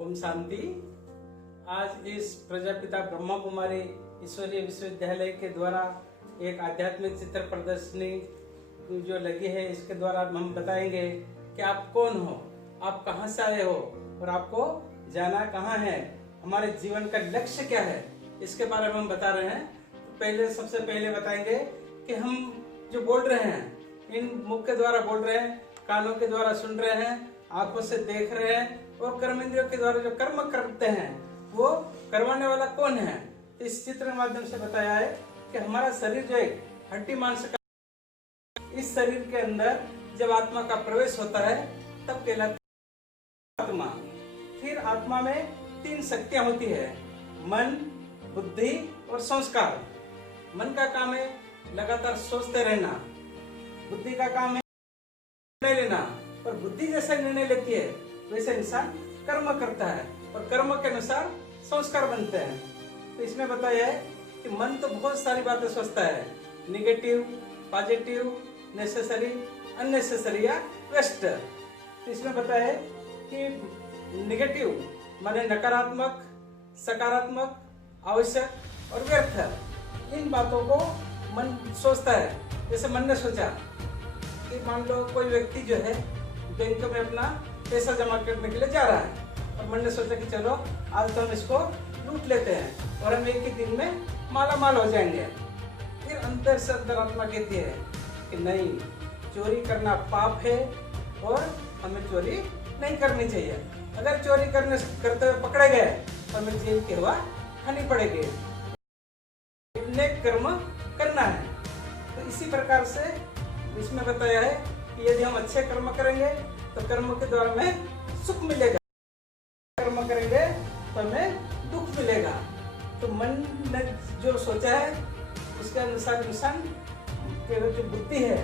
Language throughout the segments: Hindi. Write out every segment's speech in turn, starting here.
ओम शांति। आज इस प्रजापिता ब्रह्मा कुमारी ईश्वरीय विश्वविद्यालय के द्वारा एक आध्यात्मिक चित्र प्रदर्शनी जो लगी है, इसके द्वारा हम बताएंगे कि आप कौन हो, आप कहाँ से आए हो और आपको जाना कहाँ है, हमारे जीवन का लक्ष्य क्या है, इसके बारे में हम बता रहे हैं। तो सबसे पहले बताएंगे कि हम जो बोल रहे हैं, इन मुख के द्वारा बोल रहे हैं, कानों के द्वारा सुन रहे हैं, आंखों से देख रहे हैं और कर्मेंद्रियों के द्वारा जो कर्म करते हैं वो करवाने वाला कौन है। तो इस चित्र के माध्यम से बताया है कि हमारा शरीर जो एक हड्डी मांस का, इस शरीर के अंदर जब आत्मा का प्रवेश होता है तब कहलाता है आत्मा। फिर आत्मा में 3 शक्तियां होती है, मन, बुद्धि और संस्कार। मन का काम है लगातार सोचते रहना, बुद्धि का काम है निर्णय लेना, और बुद्धि जैसा निर्णय लेती है वैसे इंसान कर्म करता है और कर्म के अनुसार संस्कार बनते हैं। तो इसमें बताया है कि मन तो बहुत सारी बातें सोचता है, निगेटिव, पॉजिटिव, नेसेसरी, अननेसेसरी या वेस्ट। तो इसमें बताया है कि निगेटिव माने नकारात्मक, सकारात्मक, आवश्यक और व्यर्थ, इन बातों को मन सोचता है। जैसे मन ने सोचा कि मान लो कोई व्यक्ति जो है बैंक में अपना पैसा जमा करने के लिए जा रहा है और मन ने सोचा कि चलो आज तो हम इसको लूट लेते हैं और हम एक ही दिन में माला माल हो जाएंगे। फिर अंदर से अंतरात्मा कहती है कि नहीं, चोरी करना पाप है और हमें चोरी नहीं करनी चाहिए। अगर चोरी करते हुए पकड़े गए तो हमें जेल की हवा खानी पड़ेगी, नेक कर्म करना है। तो इसी प्रकार से इसमें बताया है कि यदि हम अच्छे कर्म करेंगे तो कर्म के द्वारा हमें सुख मिलेगा, कर्म करेंगे तो हमें दुख मिलेगा। तो मन ने जो सोचा है उसके अनुसार इंसान की जो बुद्धि है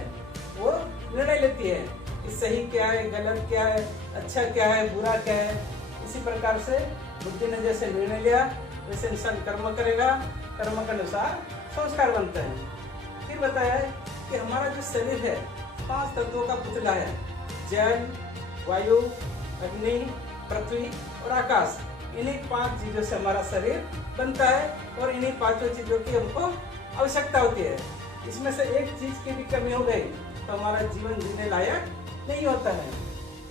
वो निर्णय लेती है कि सही क्या है, गलत क्या है, अच्छा क्या है, बुरा क्या है। इसी प्रकार से बुद्धि ने जैसे निर्णय लिया वैसे इंसान कर्म करेगा, कर्म के अनुसार संस्कार बनते हैं। फिर बताया है कि हमारा जो शरीर है 5 तत्वों का पुतला है, जल, वायु, अग्नि, पृथ्वी और आकाश। इन्हीं 5 चीजों से हमारा शरीर बनता है और इन्हीं 5 चीजों की हमको आवश्यकता होती है। इसमें से एक चीज की भी कमी हो गई तो हमारा जीवन जीने लायक नहीं होता है।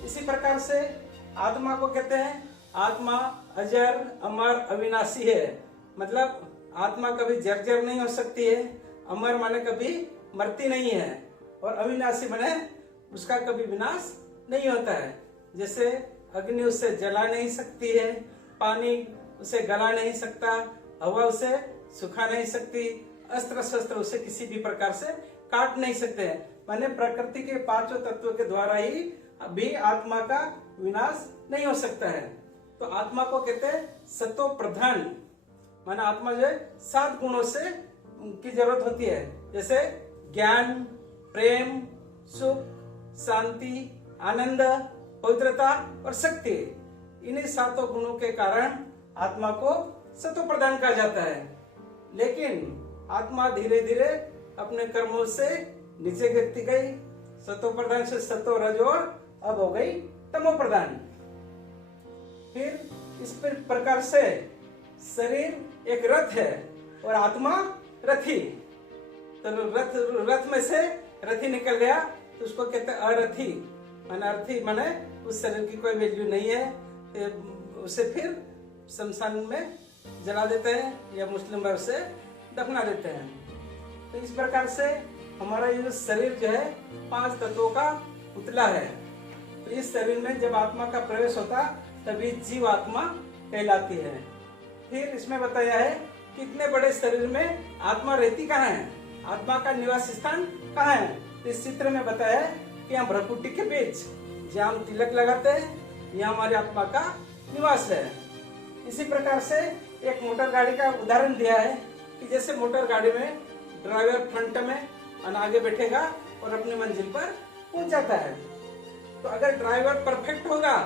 इसी प्रकार से आत्मा को कहते हैं, आत्मा अजर, अमर, अविनाशी है। मतलब आत्मा कभी जर्जर नहीं हो सकती है, अमर माने कभी मरती नहीं है, और अविनाशी माने उसका कभी विनाश नहीं होता है। जैसे अग्नि उसे जला नहीं सकती है, पानी उसे गला नहीं सकता, हवा उसे सुखा नहीं सकती, अस्त्र शस्त्र उसे किसी भी प्रकार से काट नहीं सकते हैं। माने प्रकृति के 5 तत्वों के द्वारा ही अभी आत्मा का विनाश नहीं हो सकता है। तो आत्मा को कहते हैं सतो प्रधान, माना आत्मा जो है 7 गुणों से की जरूरत होती है। जैसे ज्ञान, प्रेम, सुख, शांति, आनंद, पवित्रता और शक्ति। इन्हीं 7 गुणों के कारण आत्मा को सतो प्रधान कहा जाता है। लेकिन आत्मा धीरे धीरे अपने कर्मों से नीचे गिरती गई, सतो प्रधान से सतो रज और अब हो गई तमो प्रधान। फिर इस प्रकार से शरीर एक रथ है और आत्मा रथी। तो रथ में से रथी निकल गया तो उसको कहते हैं अरथी। माने अर्थी माने उस शरीर की कोई वैल्यू नहीं है, तो उसे फिर शमशान में जला देते हैं या मुस्लिम वर्ग से दफना देते हैं। तो इस प्रकार से हमारा ये शरीर जो है 5 तत्वों का पुतला है। तो इस शरीर में जब आत्मा का प्रवेश होता तभी जीव आत्मा कहलाती है। फिर इसमें बताया है कि इतने बड़े शरीर में आत्मा रहती कहाँ है, आत्मा का निवास स्थान कहाँ है। तो इस चित्र में बताया है कि यहाँ भ्रकुटी के बीच जहाँ हम तिलक लगाते हैं यहाँ हमारी आत्मा का निवास है। इसी प्रकार से एक मोटर गाड़ी का उदाहरण दिया है कि जैसे मोटर गाड़ी में ड्राइवर फ्रंट में आगे बैठेगा और अपनी मंजिल पर पहुंच जाता है। तो अगर ड्राइवर परफेक्ट होगा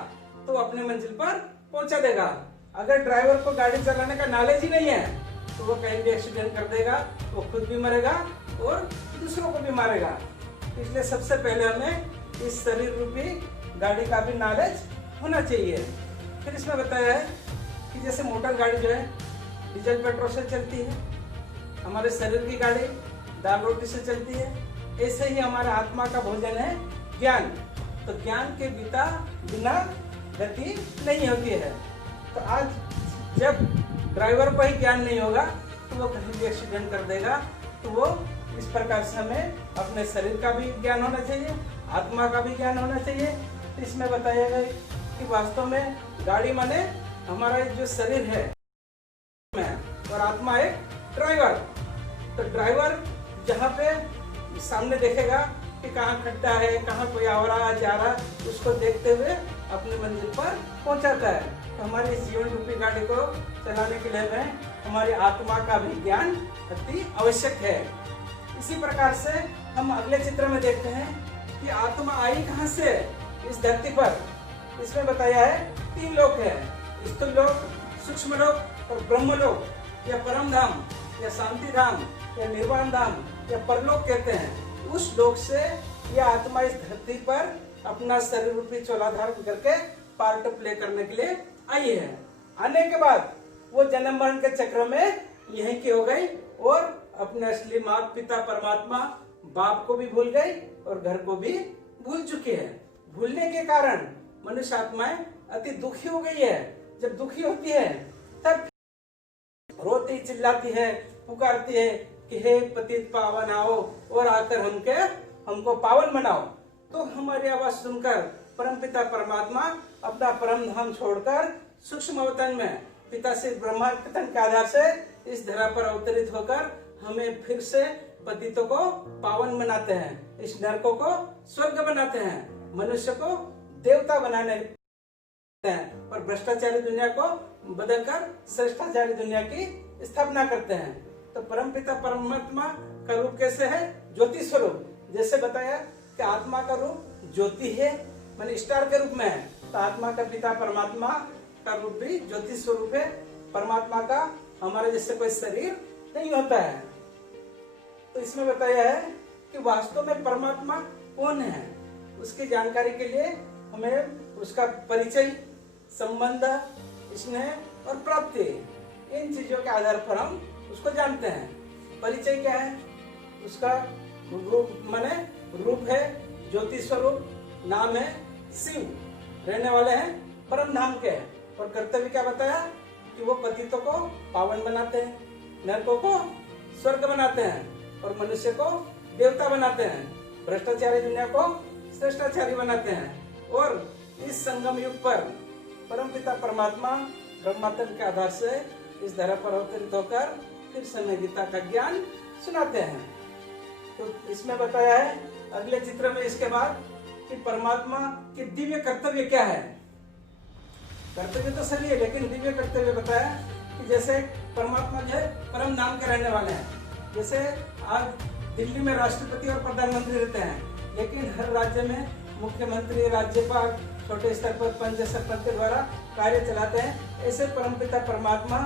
तो अपनी मंजिल पर पहुंचा देगा। अगर ड्राइवर को गाड़ी चलाने का नॉलेज ही नहीं है तो वो कहीं भी एक्सीडेंट कर देगा, वो खुद भी मरेगा और दूसरों को भी मारेगा। इसलिए सबसे पहले हमें इस शरीर रूपी गाड़ी का भी नॉलेज होना चाहिए। फिर इसमें बताया है कि जैसे मोटर गाड़ी जो है डीजल पेट्रोल से चलती है, हमारे शरीर की गाड़ी दाल रोटी से चलती है, ऐसे ही हमारा आत्मा का भोजन है ज्ञान। तो ज्ञान के बिना गति नहीं होती है। तो आज जब ड्राइवर को ही ज्ञान नहीं होगा तो वो कहीं भी एक्सीडेंट कर देगा। तो वो इस प्रकार से हमें अपने शरीर का भी ज्ञान होना चाहिए, आत्मा का भी ज्ञान होना चाहिए। तो इसमें बताया गया कि वास्तव में गाड़ी माने हमारा जो शरीर है और आत्मा एक ड्राइवर। तो ड्राइवर जहाँ पे सामने देखेगा कि कहाँ खड्डा है, कहाँ कोई आ रहा जा रहा, उसको देखते हुए अपनी मंजिल पर पहुंचाता है। तो हमारी इस जीवन रूपी गाड़ी को चलाने के लिए हमारी आत्मा का भी ज्ञान अति आवश्यक है। इसी प्रकार से हम अगले चित्र में देखते हैं कि आत्मा आई कहाँ से इस धरती पर। इसमें बताया है 3 लोक है, स्थूल लोक, सूक्ष्म लोक और ब्रह्म लोक या परम धाम या शांति धाम या निर्वाण धाम या परलोक कहते हैं। उस लोक से यह आत्मा इस धरती पर अपना शरीर रूपी चोला धारण करके पार्ट प्ले करने के लिए आई है। आने के बाद वो जन्म मरण के चक्र में यहीं की हो गई और अपने असली माता पिता परमात्मा बाप को भी भूल गई और घर को भी भूल चुकी है। भूलने के कारण मनुष्य आत्माएं अति दुखी हो गई है। जब दुखी होती है तब रोती चिल्लाती है, पुकारती है कि हे पतित पावन आओ और आकर हमको पावन बनाओ। तो हमारी आवाज सुनकर परमपिता परमात्मा अपना परम धाम छोड़कर सूक्ष्म अवतरण में पिता से ब्रह्मा कथन के आधार से इस धरा पर अवतरित होकर हमें फिर से पतितों को पावन बनाते हैं, इस नरकों को स्वर्ग बनाते हैं, मनुष्य को देवता बनाने हैं और भ्रष्टाचारी दुनिया को बदलकर श्रेष्ठाचारी दुनिया की स्थापना करते हैं। तो परमपिता परमात्मा का रूप कैसे है? ज्योति स्वरूप। जैसे बताया कि आत्मा का रूप ज्योति है, माने स्टार के रूप में है। तो आत्मा का पिता परमात्मा का रूप भी ज्योति स्वरूप है। परमात्मा का हमारे जैसे कोई शरीर नहीं होता है। तो इसमें बताया है कि वास्तव में परमात्मा कौन है, उसकी जानकारी के लिए हमें उसका परिचय, संबंध, स्नेह और प्राप्ति, इन चीजों के आधार पर हम उसको जानते हैं। परिचय क्या है? उसका रूप माने रूप है ज्योति स्वरूप, नाम है शिव, रहने वाले हैं परम धाम के। और कर्तव्य क्या बताया कि वो पतितों को पावन बनाते हैं, नरकों को स्वर्ग बनाते हैं और मनुष्य को देवता बनाते हैं, भ्रष्टाचारी दुनिया को श्रेष्ठाचारी बनाते हैं। और इस संगम युग पर परमपिता परमात्मा ब्रह्मात्म के आधार से इस धरा पर अवतरित होकर फिर समय गीता का ज्ञान सुनाते हैं। तो इसमें बताया है अगले चित्र में इसके बाद कि परमात्मा के दिव्य कर्तव्य क्या है। कर्तव्य तो सभी है, लेकिन दिव्य कर्तव्य बताया कि जैसे परमात्मा जो है परम धाम के रहने वाले हैं। जैसे आज दिल्ली में राष्ट्रपति और प्रधानमंत्री रहते हैं, लेकिन हर राज्य में मुख्यमंत्री, राज्यपाल, छोटे स्तर पर पंच सरपंच के द्वारा कार्य चलाते हैं। ऐसे परमपिता परमात्मा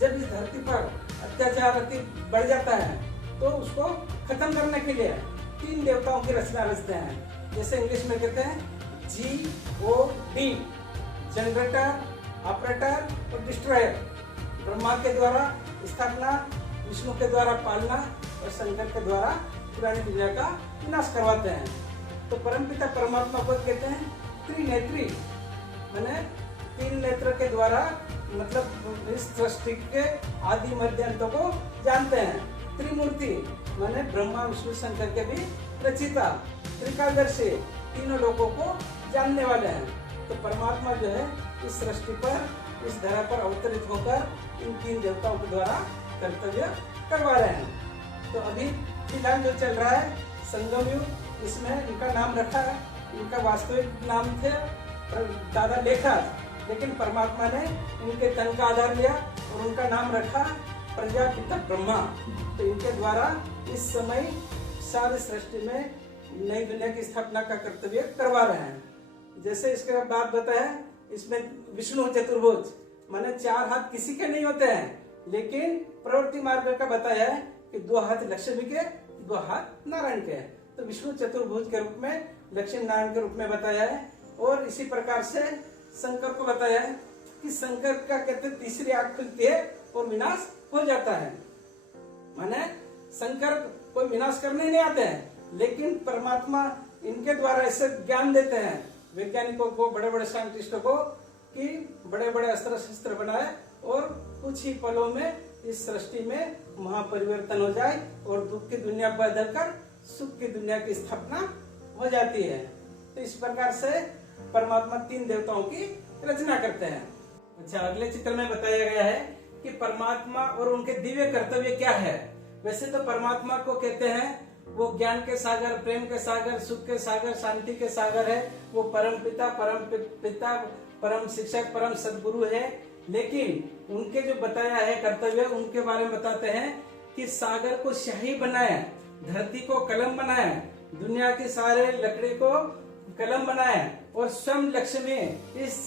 जब इस धरती पर अत्याचार अति बढ़ जाता है तो उसको खत्म करने के लिए 3 देवताओं की रचना रचते हैं। जैसे इंग्लिश में कहते हैं GOD, जनरेटर, ऑपरेटर और डिस्ट्रॉयर। ब्रह्मा के द्वारा स्थापना, विष्णु के द्वारा पालना और शंकर के द्वारा पुरानी दुनिया का विनाश करवाते हैं। तो परमपिता परमात्मा को कहते हैं त्रिनेत्री, माने 3 नेत्र के द्वारा, मतलब इस सृष्टि के आदि मध्य अंतों को जानते हैं। त्रिमूर्ति माने ब्रह्मा विष्णु शंकर के भी रचिता, त्रिकादर्शी, तीनों लोगों को जानने वाले हैं। तो परमात्मा जो है इस सृष्टि पर, इस धरा पर अवतरित होकर इन 3 देवताओं के द्वारा कर्तव्य करवा रहे हैं। तो अभी फिलहाल जो चल रहा है संगम युग, इसमें इनका नाम रखा है, इनका वास्तविक नाम थे दादा लेखा, लेकिन परमात्मा ने इनके तन का आधार लिया और उनका नाम रखा प्रजापिता ब्रह्मा। तो इनके द्वारा इस समय सारी सृष्टि में नई दुनिया की स्थापना का कर्तव्य करवा रहे हैं। जैसे इसके बाद बताया, इसमें विष्णु चतुर्भुज माने 4 हाथ किसी के नहीं होते हैं, लेकिन प्रवृत्ति मार्ग का बताया है कि 2 हाथ लक्ष्मी के, 2 हाथ नारायण के। तो विष्णु चतुर्भुज के रूप में, लक्ष्मी नारायण के रूप में बताया है। और इसी प्रकार से शंकर को बताया है कि शंकर का कहते तीसरी आंख खुलती है और विनाश हो जाता है। माने शंकर कोई विनाश करने नहीं आते हैं, लेकिन परमात्मा इनके द्वारा ऐसे ज्ञान देते हैं वैज्ञानिकों को, बड़े बड़े साइंटिस्टों को, कि बड़े बड़े अस्त्र शस्त्र बनाए और कुछ ही पलों में इस सृष्टि में महापरिवर्तन हो जाए और दुख की दुनिया बदलकर सुख की दुनिया की स्थापना हो जाती है। तो इस प्रकार से परमात्मा तीन देवताओं की रचना करते हैं। अच्छा, अगले चित्र में बताया गया है कि परमात्मा और उनके दिव्य कर्तव्य क्या है। वैसे तो परमात्मा को कहते हैं वो ज्ञान के सागर, प्रेम के सागर, सुख के सागर, शांति के सागर है। वो परम पिता, परम शिक्षक, परम सद्गुरु है। लेकिन उनके जो बताया है कर्तव्य, उनके बारे में बताते हैं कि सागर को शाही बनाए, धरती को कलम बनाए, दुनिया की सारे लकड़ी को कलम बनाए और स्वयं लक्ष्य में इस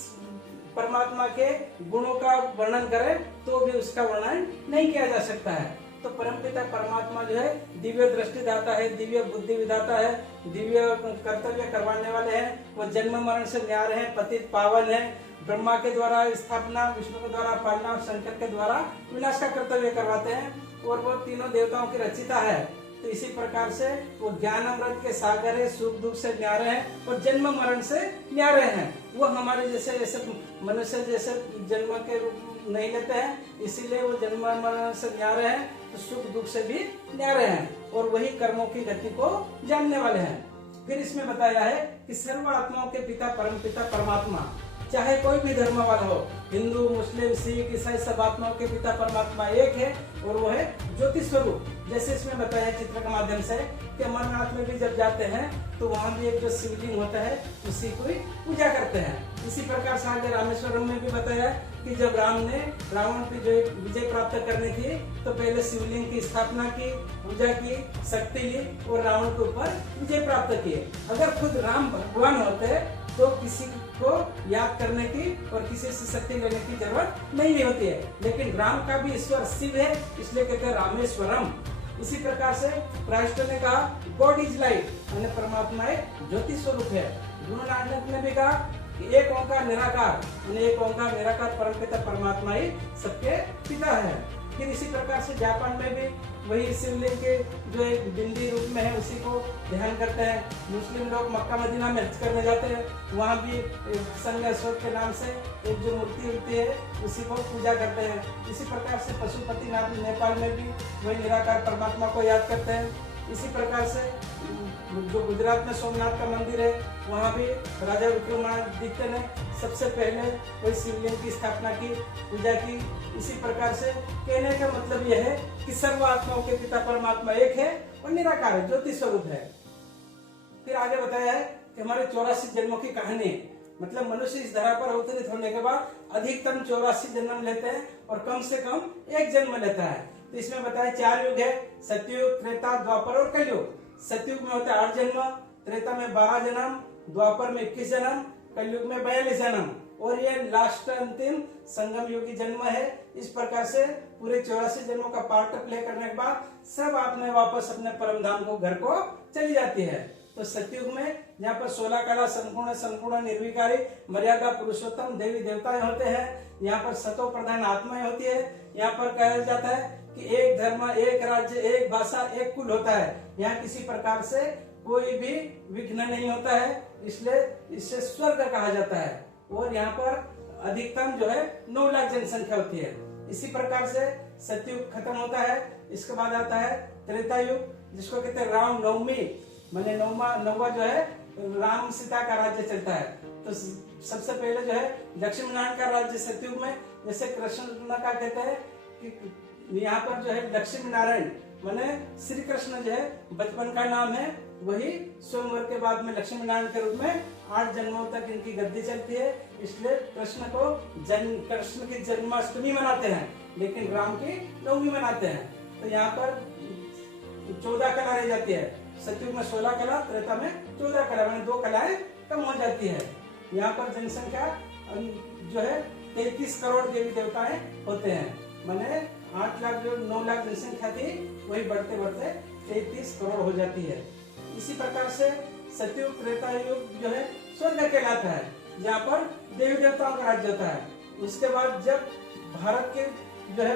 परमात्मा के गुणों का वर्णन करें तो भी उसका वर्णन नहीं किया जा सकता है। तो परमपिता परमात्मा जो है दिव्य दृष्टि दाता है, दिव्य बुद्धि विधाता है, दिव्य कर्तव्य करवाने वाले हैं। वो जन्म मरण से न्यारे हैं, पतित पावन है। ब्रह्मा के द्वारा स्थापना, विष्णु के द्वारा पालना, शंकर के द्वारा विनाश का कर्तव्य करवाते हैं और वो तीनों देवताओं की रचिता है। तो इसी प्रकार से वो ज्ञान अमृत के सागर है, सुख दुख से न्यारे हैं और जन्म मरण से न्यारे हैं। वो हमारे जैसे मनुष्य जैसे जन्म के रूप नहीं लेते हैं, इसीलिए वो जन्म मरण से न्यारे हैं, तो सुख दुख से भी न्यारे हैं और वही कर्मों की गति को जानने वाले हैं। फिर इसमें बताया है कि सर्व आत्माओं के पिता परम पिता परमात्मा, चाहे कोई भी धर्म वाला हो, हिंदू, मुस्लिम, सिख, ईसाई, सब आत्माओं के पिता परमात्मा एक है और वो है ज्योति स्वरूप। जैसे इसमें बताया चित्र के माध्यम से कि अमरनाथ में भी जब जाते हैं तो वहाँ भी एक जो शिवलिंग होता है उसी को ही पूजा करते हैं। इसी प्रकार से आगे रामेश्वरम में भी बताया कि जब राम ने रावण की जो विजय प्राप्त करनी थी तो पहले शिवलिंग की स्थापना की, पूजा की, शक्ति ली और रावण के ऊपर विजय प्राप्त किए। अगर खुद राम भगवान होते तो किसी को याद करने की और किसी से शक्ति लेने की जरूरत नहीं होती है, लेकिन राम का भी ईश्वर शिव है, इसलिए कहते हैं रामेश्वरम। इसी प्रकार से क्राइस्ट ने कहा गॉड इज लाइट, यानी परमात्मा एक ज्योति स्वरूप है। गुरु नानक ने भी कहा कि एक ओंकार निराकार, यानी एक ओंकार निराकार परमपिता परमात्मा ही सबके पिता है। फिर इसी प्रकार से जापान में भी वही शिवलिंग के जो एक बिंदी रूप में है उसी को ध्यान करते हैं। मुस्लिम लोग मक्का मदीना में हज करने जाते हैं, वहाँ भी संग अशोक के नाम से एक जो मूर्ति होती है उसी को पूजा करते हैं। इसी प्रकार से पशुपतिनाथ नेपाल में भी वही निराकार परमात्मा को याद करते हैं। इसी प्रकार से जो गुजरात में सोमनाथ का मंदिर है वहाँ भी राजा विक्रमादित्य ने सबसे पहले वही शिवलिंग की स्थापना की, पूजा की। इसी प्रकार से कहने का मतलब यह है कि सर्व आत्माओं के पिता परमात्मा एक है और निराकार है, ज्योति स्वरूप है। फिर आगे बताया है कि हमारे 84 जन्मों की कहानी, मतलब मनुष्य इस धरा पर अवतरित होने के बाद अधिकतम 84 जन्म लेते हैं और कम से कम एक जन्म लेता है। तो इसमें बताया 4 युग है, सतयुग, त्रेता, द्वापर और कलयुग। सतयुग में होता है 8 जन्म, त्रेता में 12 जन्म, द्वापर में 21 जन्म, कलयुग में 42 जन्म और ये लास्ट अंतिम संगम युगी जन्म है। इस प्रकार से पूरे 84 जन्मों का पार्ट प्ले करने के बाद सब आत्माएं वापस अपने परम धाम को घर को चली जाती है। तो सतयुग में यहाँ पर 16 कला, संपूर्ण निर्विकारी, मर्यादा, पुरुषोत्तम, देवी देवताएं होते हैं। यहाँ पर सतो प्रधान आत्माएं होती है। यहाँ पर कहा जाता है कि एक धर्म, एक राज्य, एक भाषा, एक कुल होता है। यहाँ किसी प्रकार से कोई भी विघ्न नहीं होता है, इसलिए इसे स्वर्ग कहा जाता है। और यहाँ पर अधिकतम जो है 9 लाख जनसंख्या होती है। इसी प्रकार से सतयुग खत्म होता है। इसके बाद आता है त्रेता युग, जिसको कहते हैं राम नवमी, माने नौवा जो है राम सीता का राज्य चलता है। तो सबसे पहले जो है लक्ष्मी नारायण का राज्य सतयुग में, जैसे कृष्ण का कहते हैं कि यहाँ पर जो है लक्ष्मी नारायण माने श्री कृष्ण जो है बचपन का नाम है, वही स्वयंवर के बाद में लक्ष्मी नारायण के रूप में 8 जन्मों तक इनकी गद्दी चलती है। इसलिए कृष्ण की जन्माष्टमी मनाते हैं, लेकिन राम की नवमी मनाते हैं। तो यहाँ पर 14 कला रह जाती है। सतयुग में 16 कला, त्रेता में 14 कला, माने 2 कलाएं कम हो जाती है। यहाँ पर जनसंख्या जो है 33 करोड़ देवी देवताएं होते हैं, माने 8 लाख जो 9 लाख जनसंख्या थी वही बढ़ते बढ़ते 33 करोड़ हो जाती है। इसी प्रकार से सतयुग त्रेता युग जो है स्वर्ग कहलाता है, जहाँ पर देवी देवताओं का राज्य होता है। उसके बाद जब भारत के जो है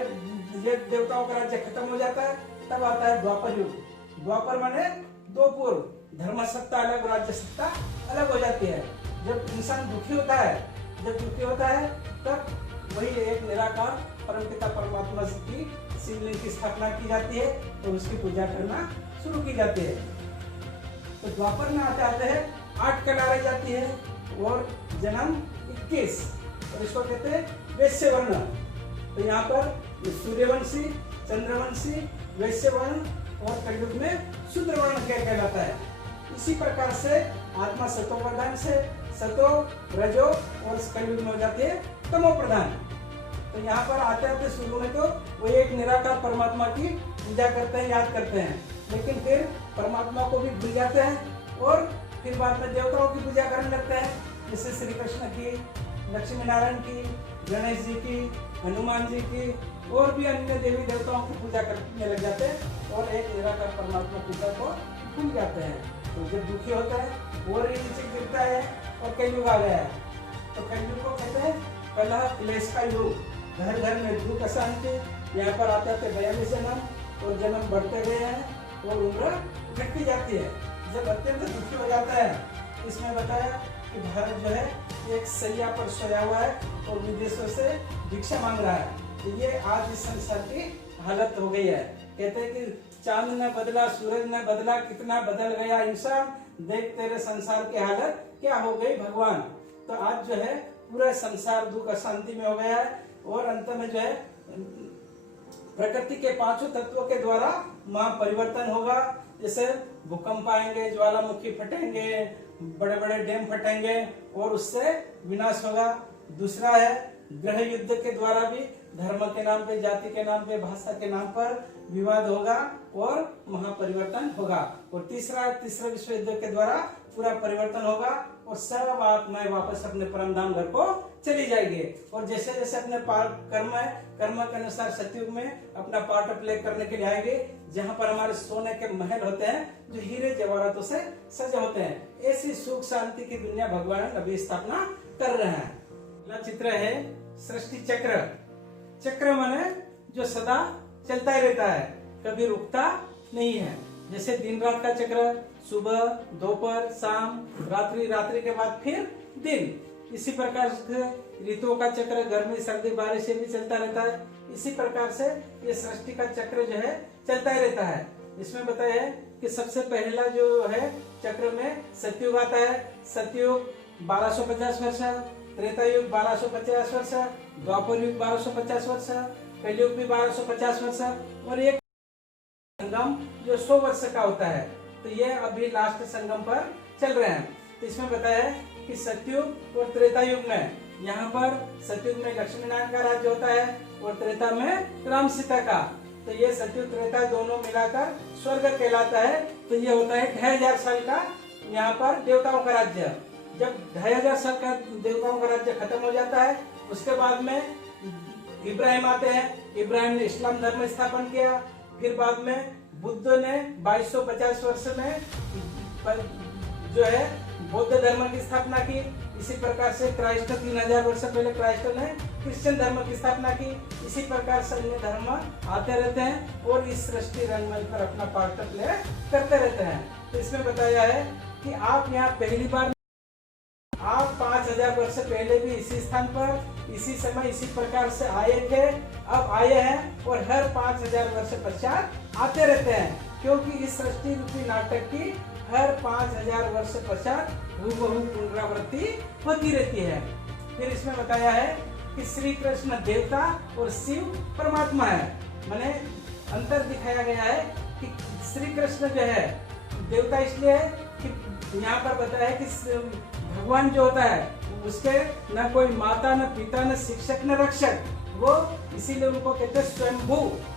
ये देवताओं का राज्य खत्म हो जाता है, तब आता है द्वापर युग। द्वापर माने दो पूर्व, धर्म सत्ता अलग, राज्य सत्ता अलग हो जाती है। जब इंसान दुखी होता है, तब वही एक निराकार परमपिता परमात्मा की शिवलिंग की स्थापना की जाती है और उसकी पूजा करना शुरू की जाती है। तो द्वापर में आते आते हैं 8 कला रह जाती है और जन्म 21, और इसको कहते हैं वैश्य वर्ण। तो यहाँ पर सूर्यवंशी, चंद्रवंशी, वैश्य वर्ण और कलयुग में शूद्र वर्ण कहलाता है। इसी प्रकार से आत्मा सतो प्रधान से सतो, रजो और कलयुग में हो जाती है तमो प्रधान। तो यहाँ पर आते आते शुरू में तो वो एक निराकार परमात्मा की पूजा करते हैं, याद करते हैं, लेकिन फिर परमात्मा को भी भूल जाते हैं और फिर बाद में देवताओं की पूजा करने लगते हैं, जैसे श्री कृष्ण की, लक्ष्मी नारायण की, गणेश जी की, हनुमान जी की और भी अन्य देवी देवताओं की पूजा करने लग जाते हैं और एक निराकार परमात्मा पिता को भूल जाते हैं। तो जब दुखी होता है और नीचे गिरता है और कलयुग आ गया है। तो कलयुग को कहते हैं पहला क्लेश का युग, घर घर में दुख अशांति। यहाँ पर आते आते 42 जन्म और जन्म बढ़ते गए हैं और उम्र घटती जाती है। जब अत्यंत दुखी हो जाता है, इसमें बताया कि भारत जो है एक सैया पर सोया हुआ है और विदेशों से भिक्षा मांग रहा है। तो ये आज इस संसार की हालत हो गई है। कहते हैं कि चांद न बदला, सूरज न बदला, कितना बदल गया इंसान, देख तेरे संसार की हालत क्या हो गई भगवान। तो आज जो है पूरा संसार दुख अशांति में हो गया है और अंत में जो है प्रकृति के 5 तत्वों के द्वारा महापरिवर्तन होगा। जैसे भूकंप आएंगे, ज्वालामुखी फटेंगे, बड़े बड़े डैम फटेंगे और उससे विनाश होगा। दूसरा है ग्रह युद्ध के द्वारा भी धर्म के नाम पे, जाति के नाम पे, भाषा के नाम पर विवाद होगा और महापरिवर्तन होगा। और तीसरा विश्व युद्ध के द्वारा पूरा परिवर्तन होगा और सब आत्माएं वापस अपने परम धाम घर को चली जाएगी। और जैसे जैसे अपने कर्म के अनुसार सतयुग में अपना पार्ट प्ले करने के लिए आएंगे, जहाँ पर हमारे सोने के महल होते हैं जो हीरे जवाहरातों से सजे होते हैं। ऐसी सुख शांति की दुनिया भगवान अभी स्थापना कर रहे हैं। अगला चित्र है सृष्टि चक्र। चक्र माने जो सदा चलता ही रहता है, कभी रुकता नहीं है। जैसे दिन रात का चक्र, सुबह, दोपहर, शाम, रात्रि, रात्रि के बाद फिर दिन। इसी प्रकार से ऋतुओं का चक्र, गर्मी, सर्दी, बारिश भी चलता रहता है। इसी प्रकार से ये सृष्टि का चक्र जो है चलता ही रहता है। इसमें बताया है कि सबसे पहला जो है चक्र में सतयुग आता है। सतयुग 1250 वर्ष, त्रेता युग 1250 वर्ष, द्वापर युग 1250 वर्ष, कलयुग भी 1250 वर्ष और एक संगम जो 100 वर्ष का होता है। तो ये अभी लास्ट संगम पर चल रहे हैं। तो इसमें बताया है कि सतयुग और त्रेता युग में, यहाँ पर सतयुग में लक्ष्मी नारायण का राज्य होता है और त्रेता में राम सीता का। तो ये सतयुग त्रेता दोनों मिलाकर स्वर्ग कहलाता है। तो ये होता है 2500 साल का यहाँ पर देवताओं का राज्य। जब 2500 साल का देवताओं का राज्य खत्म हो जाता है, उसके बाद में इब्राहिम आते हैं। इब्राहिम ने इस्लाम धर्म स्थापन किया। फिर बाद में बुद्ध ने 2250 वर्ष में जो है बौद्ध धर्म की स्थापना की। इसी प्रकार से क्राइस्ट 3000 वर्ष पहले क्राइस्ट ने क्रिश्चियन धर्म की स्थापना की। इसी प्रकार से अन्य धर्म आते रहते हैं और इस सृष्टि रंगमंच पर अपना पार्ट प्ले करते रहते हैं। तो इसमें बताया है कि आप यहाँ पहली बार, आप 5000 वर्ष पहले भी इसी स्थान पर, इसी समय, इसी प्रकार से आए थे, अब आए हैं और हर 5000 वर्ष पश्चात आते रहते हैं, क्योंकि इस सृष्टि रूपी नाटक की हर 5000 वर्ष पश्चात हूबहू पुनरावृत्ति होती रहती है। फिर इसमें बताया है कि श्री कृष्ण देवता और शिव परमात्मा है। माने अंतर दिखाया गया है कि श्री कृष्ण जो है देवता इसलिए है कि यहाँ पर बताया है कि भगवान जो होता है उसके न कोई माता, न पिता, न शिक्षक, न रक्षक, वो इसीलिए उनको कहते हैं स्वयंभू,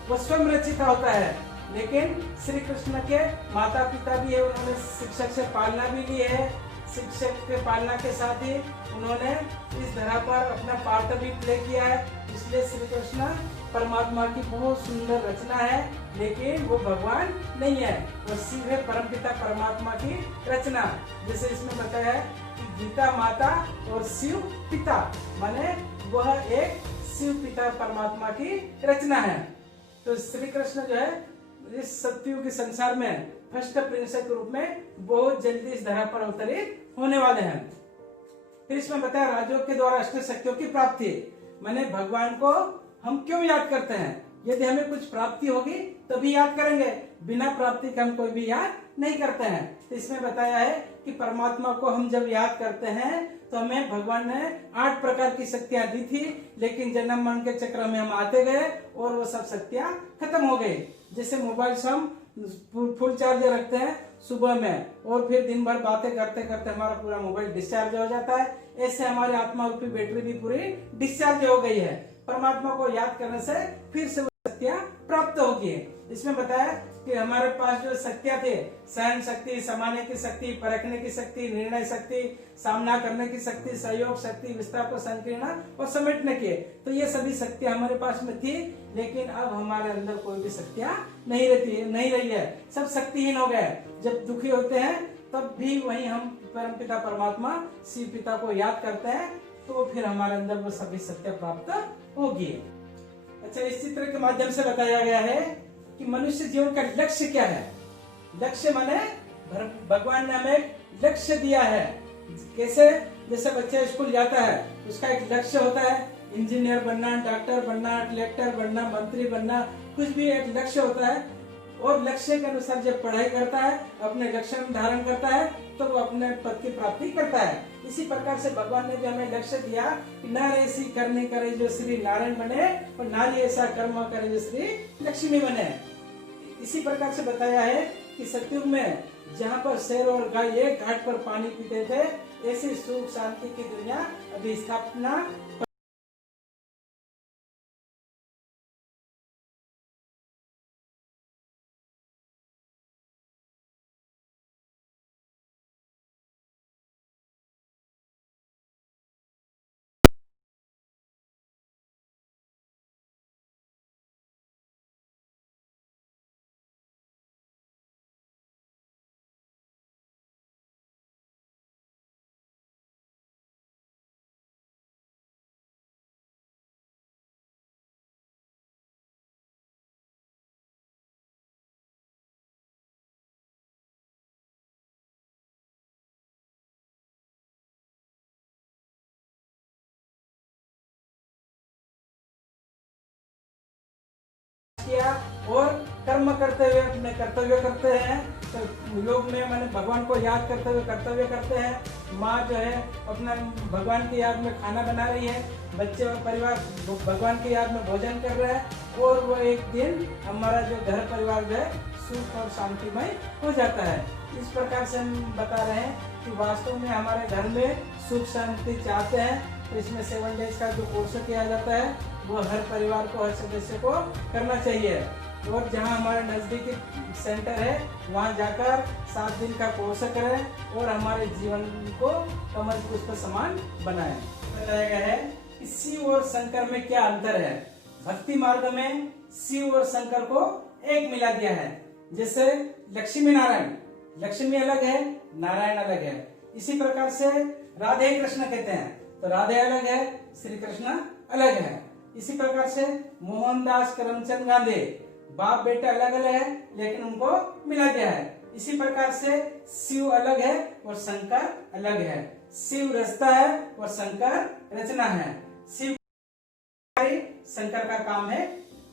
वो स्वयं रचित होता है। लेकिन श्री कृष्ण के माता पिता भी है, उन्होंने शिक्षक से पालना भी ली है। शिक्षक के पालना के साथ ही उन्होंने इस धरा पर अपना पार्ट भी प्ले किया है। इसलिए श्री कृष्ण परमात्मा की बहुत सुंदर रचना है, लेकिन वो भगवान नहीं है, वो शिव है, परमपिता परमात्मा की रचना। जैसे इसमें बताया है कि गीता माता और शिव पिता, माने वह एक शिव पिता परमात्मा की रचना है। तो श्री कृष्ण जो है इस सतयुग के संसार में फर्स्ट प्रिंस के रूप में बहुत जल्दी इस धरा पर अवतरित होने वाले हैं। फिर इसमें बताया राजयोग के द्वारा अष्ट शक्तियों की प्राप्ति, माने भगवान को हम क्यों याद करते हैं? यदि हमें कुछ प्राप्ति होगी तभी याद करेंगे, बिना प्राप्ति के हम कोई भी याद नहीं करते हैं। तो इसमें बताया है कि परमात्मा को हम जब याद करते हैं तो हमें भगवान ने 8 प्रकार की शक्तियां दी थी, लेकिन जन्म मरण के चक्र में हम आते गए और वो सब शक्तियां खत्म हो गई। जैसे मोबाइल से हम फुल चार्ज रखते हैं सुबह में और फिर दिन भर बातें करते करते हमारा पूरा मोबाइल डिस्चार्ज हो जाता है, ऐसे हमारी आत्मा रूपी बैटरी भी पूरी डिस्चार्ज हो गई है। परमात्मा को याद करने से फिर से शक्तियां प्राप्त होगी। इसमें बताया कि हमारे पास जो शक्तियां थे, सहन शक्ति, समाने की शक्ति, परखने की शक्ति, निर्णय शक्ति, सामना करने की शक्ति, सहयोग शक्ति, विस्तार को संकीर्ण और समेटने की, तो ये सभी शक्तियां हमारे पास में थी, लेकिन अब हमारे अंदर कोई भी शक्तियां नहीं रही है, सब शक्तिहीन हो गए। जब दुखी होते हैं तब भी वही हम परमपिता परमात्मा शिव पिता को याद करते हैं, तो फिर हमारे अंदर वो सभी शक्तियां प्राप्त होगी। अच्छा, इस चित्र के माध्यम से बताया गया है कि मनुष्य जीवन का लक्ष्य क्या है। लक्ष्य माने भगवान ने हमें एक लक्ष्य दिया है। कैसे? जैसे बच्चा स्कूल जाता है, उसका एक लक्ष्य होता है, इंजीनियर बनना, डॉक्टर बनना, कलेक्टर बनना, मंत्री बनना, कुछ भी एक लक्ष्य होता है। और लक्ष्य के अनुसार जब पढ़ाई करता है, अपने लक्ष्य धारण करता है, तो वो अपने पद की प्राप्ति करता है। इसी प्रकार से भगवान ने जो हमें लक्ष्य दिया कि नारी ऐसी करनी करे जो श्री नारायण बने और नारी ऐसा कर्म करे जो श्री लक्ष्मी बने। इसी प्रकार से बताया है कि सतयुग में जहाँ पर शेर और गाय एक घाट पर पानी पीते थे, ऐसी सुख शांति की दुनिया अभी स्थापना किया और कर्म करते हुए अपने कर्तव्य करते हैं। तो योग में मैंने भगवान को याद करते हुए कर्तव्य करते हैं। माँ जो है अपना भगवान की याद में खाना बना रही है, बच्चे और परिवार भगवान की याद में भोजन कर रहे हैं, और वो एक दिन हमारा जो घर परिवार जो है सुख और शांतिमय हो जाता है। इस प्रकार से हम बता रहे हैं कि वास्तव में हमारे घर में सुख शांति चाहते हैं, तो इसमें 7 डेज का जो कोर्स किया जाता है वो हर परिवार को, हर सदस्य को करना चाहिए। और जहां हमारे नजदीकी सेंटर है वहां जाकर 7 दिन का कोर्स करें और हमारे जीवन को कमल पुष्प समान बनाएं। बताया गया है कि शिव और शंकर में क्या अंतर है। भक्ति मार्ग में शिव और शंकर को एक मिला दिया है। जैसे लक्ष्मी नारायण, लक्ष्मी अलग है, नारायण अलग है। इसी प्रकार से राधे कृष्ण कहते हैं, तो राधे अलग है, श्री कृष्ण अलग है। इसी प्रकार से मोहनदास करमचंद गांधी, बाप बेटा अलग अलग है लेकिन उनको मिला दिया है। इसी प्रकार से शिव अलग है और शंकर अलग है। शिव रचता है और शंकर रचना है। शिव शंकर का काम है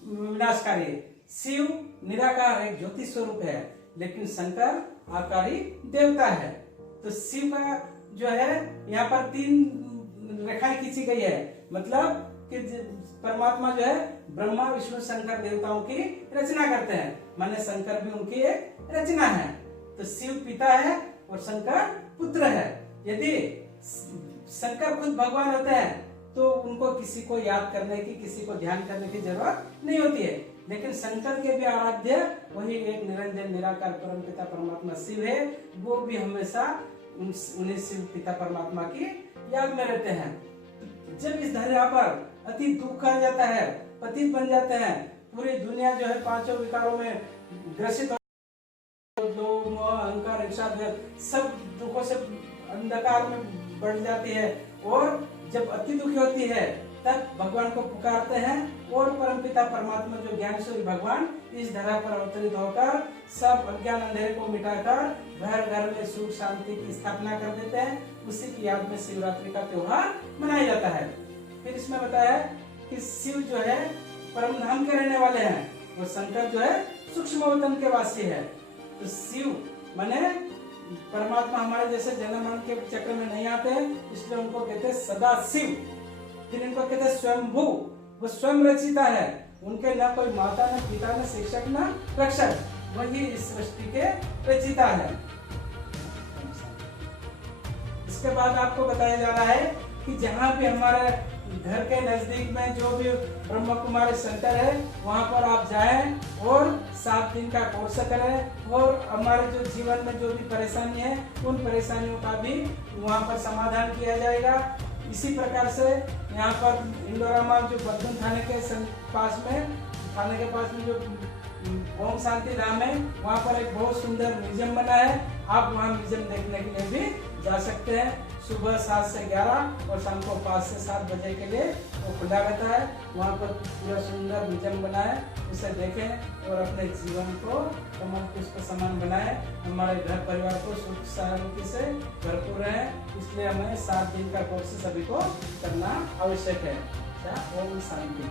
विनाशकारी। शिव निराकार एक ज्योति स्वरूप है, लेकिन शंकर आकारी देवता है। तो शिव का जो है यहाँ पर 3 रेखाएं खींची गई है, मतलब कि परमात्मा जो है ब्रह्मा विष्णु शंकर देवताओं की रचना करते हैं, माने शंकर भी उनकी एक रचना है। तो शिव पिता है और शंकर पुत्र है। यदि शंकर खुद भगवान होते हैं तो उनको किसी को याद करने की, किसी को ध्यान करने की जरूरत नहीं होती है, लेकिन शंकर के भी आराध्य वही एक निरंजन निराकार परम पिता परमात्मा शिव है। वो भी हमेशा उन्हें शिव पिता परमात्मा की याद में रहते हैं। जब इस धरा पर अति दुख आ जाता है, पतित बन जाते हैं, पूरी दुनिया जो है 5 विकारों में ग्रसित लोभ मोह अहंकार इच्छा सब दुखों से अंधकार में बढ़ जाती है, और जब अति दुखी होती है तक भगवान को पुकारते हैं और परमपिता परमात्मा जो ज्ञान स्वरूप भगवान इस धरा पर अवतरित होकर सब अज्ञान अंधेरे को मिटाकर घर घर में सुख शांति की स्थापना कर देते हैं। उसी की याद में शिवरात्रि का त्योहार मनाया जाता है। फिर इसमें बताया है कि शिव जो है परम धाम के रहने वाले हैं और शंकर जो है सूक्ष्म वतन के वासी है। तो शिव माने परमात्मा हमारे जैसे जन्म मरण के चक्र में नहीं आते हैं, इसलिए उनको कहते हैं सदा शिव। फिर इनको कहते हैं स्वयंभू, वो स्वयं रचिता है, उनके न कोई माता न पिता न शिक्षक न रक्षक, वही इस सृष्टि के रचिता है। इसके बाद आपको बताया जा रहा है कि जहाँ भी हमारे घर के नजदीक में जो भी ब्रह्म कुमारी सेंटर है वहाँ पर आप जाएं और 7 दिन का कोर्स करें और हमारे जो जीवन में जो भी परेशानी है उन परेशानियों का भी वहाँ पर समाधान किया जाएगा। इसी प्रकार से यहाँ पर इंदौरामा जो बर्धन थाने के पास में जो ओम शांति धाम है वहाँ पर एक बहुत सुंदर म्यूजियम बना है। आप वहाँ म्यूजियम देखने के लिए भी जा सकते हैं। सुबह 7 से 11 और शाम को 5 से 7 बजे के लिए वो खुला रहता है। वहाँ पर पूरा सुंदर म्यूजियम बना है, उसे देखें और अपने जीवन को कमल पुष्प समान बनाए। हमारे घर परिवार को सुख शांति से भरपूर रहे, इसलिए हमें 7 दिन का कोर्स सभी को करना आवश्यक है। ओम शांति।